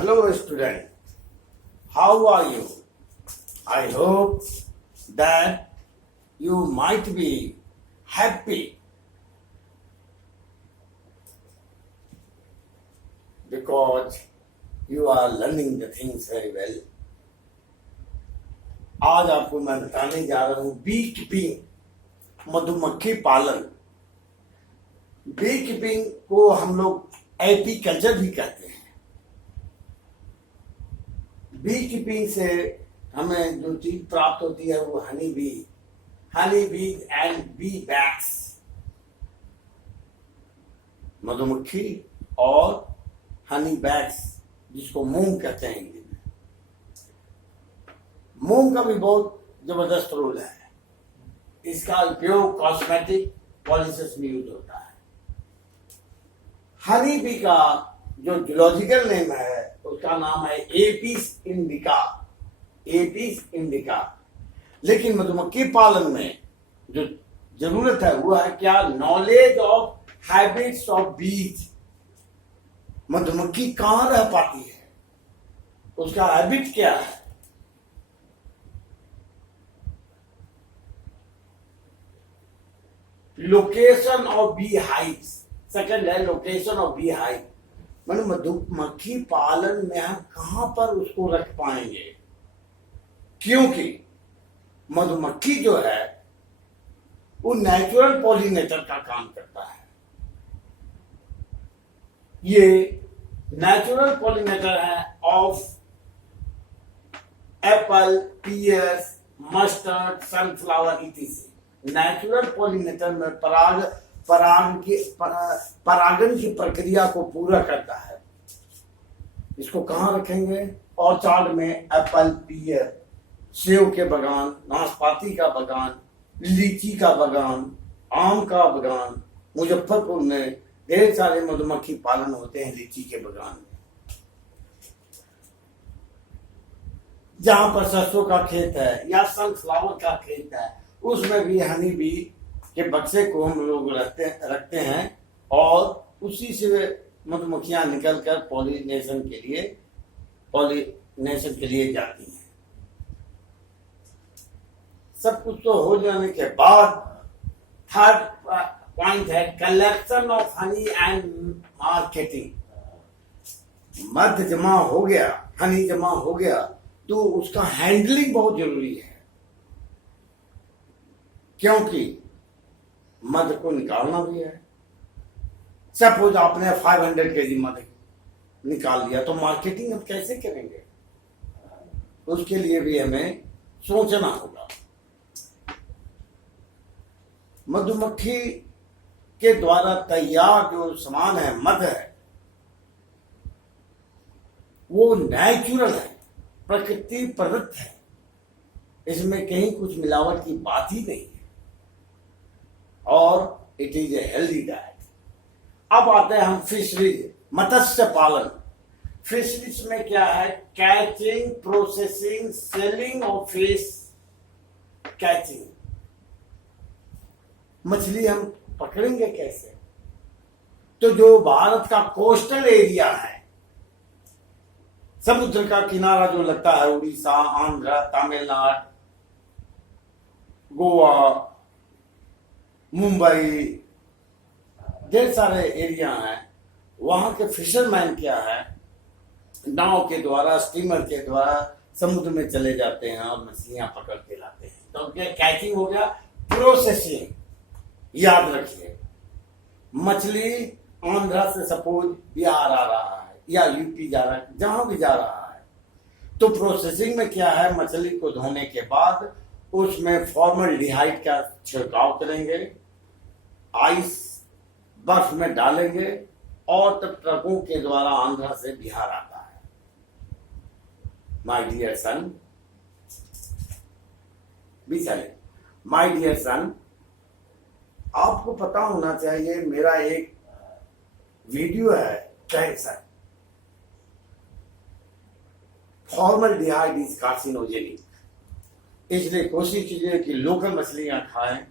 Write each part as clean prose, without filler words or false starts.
Hello student, how are you? I hope that you might be happy because you are learning the things very well. आज आपको मैं बताने जा रहा हूँ बी कीपिंग, मधुमक्खी पालन। बी कीपिंग को हम लोग एपीकल्चर भी कहते हैं। बी कीपिंग से हमें जो चीज प्राप्त होती है वो honey bee and bee bags, मधुमक्खी और हनी बैग्स, जिसको मूंग कहते हैं हिंदी में। मूंग का भी बहुत जबरदस्त रोल है। इसका उपयोग कॉस्मेटिक पॉलिसिस में यूज होता है। हनी बी का जो जूलॉजिकल नेम है उसका नाम है एपिस इंडिका। लेकिन मधुमक्खी पालन में जो जरूरत है वो है क्या? नॉलेज ऑफ हैबिट्स ऑफ बीज। मधुमक्खी कहां रह पाती है, उसका हैबिट क्या है। Location of bee hive, second है लोकेशन ऑफ बी हाइव। मतलब मधुमक्खी पालन में हम कहां पर उसको रख पाएंगे, क्योंकि मधुमक्खी जो है वो नेचुरल पॉलिनेटर का काम करता है। ये नेचुरल पॉलिनेटर है of apple, pears, mustard, sunflower इत्यादि। नेचुरल पॉलिनेटर में परागन की प्रक्रिया को पूरा करता है। इसको कहां रखेंगे? ऑर्चार्ड में एप्पल, पीयर, सेव के बगान, नाशपाती का बगान, लीची का बगान, आम का बगान। मुजफ्फरपुर में ढेर सारे मधुमक्खी पालन होते हैं लीची के बगान में। जहां पर सरसों का खेत है या सनफ्लावर का खेत है, उसमें भी हनी बी के बक्से को हम लोग रखते हैं और उसी से मधुमक्खियां निकलकर पॉलिनेशन के लिए जाती हैं। सब कुछ तो हो जाने के बाद थर्ड पॉइंट है collection of honey and marketing. मध जमा हो गया, हनी जमा हो गया, तो उसका हैंडलिंग बहुत जरूरी है, क्योंकि मध को निकालना भी है। सपोज आपने 500 केजी मध निकाल लिया, तो मार्केटिंग अब कैसे करेंगे? उसके लिए भी हमें सोचना होगा। मधुमक्खी के द्वारा तैयार जो सामान है, मध है, वो नेचुरल है, प्रकृति प्रदत्त है। इसमें कहीं कुछ मिलावट की बात ही नहीं है और it is a healthy diet. अब आते हैं हम फिशरीज, मत्स्य पालन। फिशरीज में क्या है? Catching, processing, selling of fish. Catching, मछली हम पकड़ेंगे कैसे? तो जो भारत का कोस्टल एरिया है, समुद्र का किनारा जो लगता है, उड़ीसा, आंध्र, तमिलनाडु, गोवा, मुंबई, ढेर सारे एरिया हैं। वहां के फिशरमैन क्या है, नाव के द्वारा, स्टीमर के द्वारा समुद्र में चले जाते हैं और मछलियां पकड़ के लाते हैं। तो क्या कैचिंग हो गया। प्रोसेसिंग, याद रखिए, मछली आंध्रा से सपोज बिहार आ रहा है या यूपी जा रहा है, जहां भी जा रहा है, तो प्रोसेसिंग में क्या है? मछली को धोने के बाद उसमें फॉर्मल्डिहाइड का छिड़काव करेंगे, आइस, बर्फ में डालेंगे और तब ट्रकों के द्वारा आंध्रा से बिहार आता है। My dear son, my dear son, आपको पता होना चाहिए मेरा एक वीडियो है कैंसर, फॉर्मल्डिहाइड इज कार्सिनोजेनिक। इसलिए कोशिश कीजिए कि लोकल मछलियां खाएं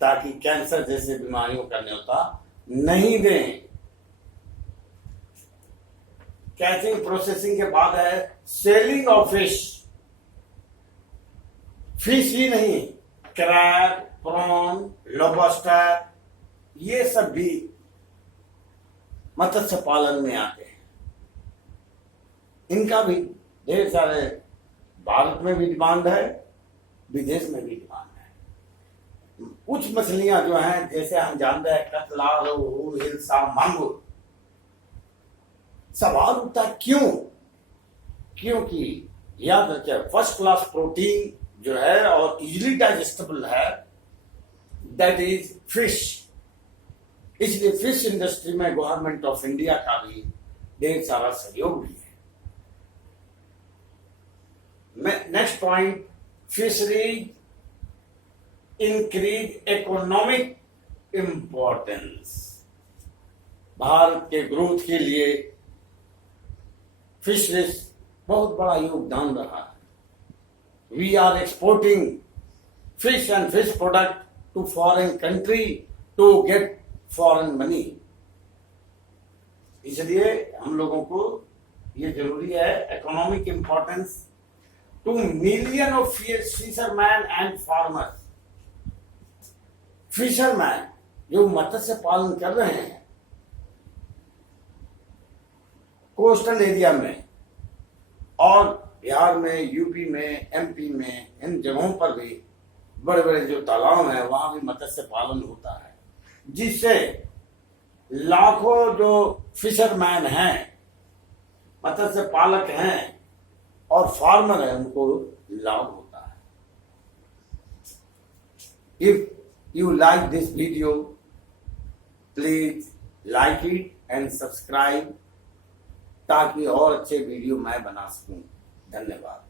ताकि कैंसर जैसे बीमारियों का न्योता नहीं दें। कैचिंग प्रोसेसिंग के बाद है सेलिंग ऑफ फिश। फिश ही नहीं, क्रैब, प्रॉन, लॉबस्टर, ये सब भी मत्स्य पालन में आते हैं। इनका भी ढेर सारे भारत में भी डिमांड है, विदेश में भी डिमांड है। कुछ मछलियां जो हैं, जैसे हम जानते हैं कतला, रोहू, हिल्सा, मांगुर। सवाल उठता क्यों? क्योंकि याद रखिए, फर्स्ट क्लास प्रोटीन जो है और इजिली डाइजेस्टेबल है, दैट इज फिश। इसलिए फिश इंडस्ट्री में गवर्नमेंट ऑफ इंडिया का भी ढेर सारा सहयोग भी है। Next point, fisheries increase economic importance. Bharat के ग्रोथ के लिए फिशरीज बहुत बड़ा योगदान रहा है। We are exporting fish and fish product to foreign country to get foreign money. इसलिए हम लोगों को ये जरूरी है, economic importance two million of fisherman and farmers. Fisherman जो मत्स्य पालन कर रहे हैं कोस्टल एरिया में और बिहार में, यूपी में, एमपी में, इन जगहों पर भी बड़े बड़े जो तालाब हैं वहां भी मत्स्य पालन होता है, जिससे लाखों जो फिशरमैन हैं, मत्स्य पालक हैं और फार्मर हैं, उनको लाभ होता है। If you like this video, please like it and subscribe, ताकि और अच्छे वीडियो मैं बना सकूं। धन्यवाद।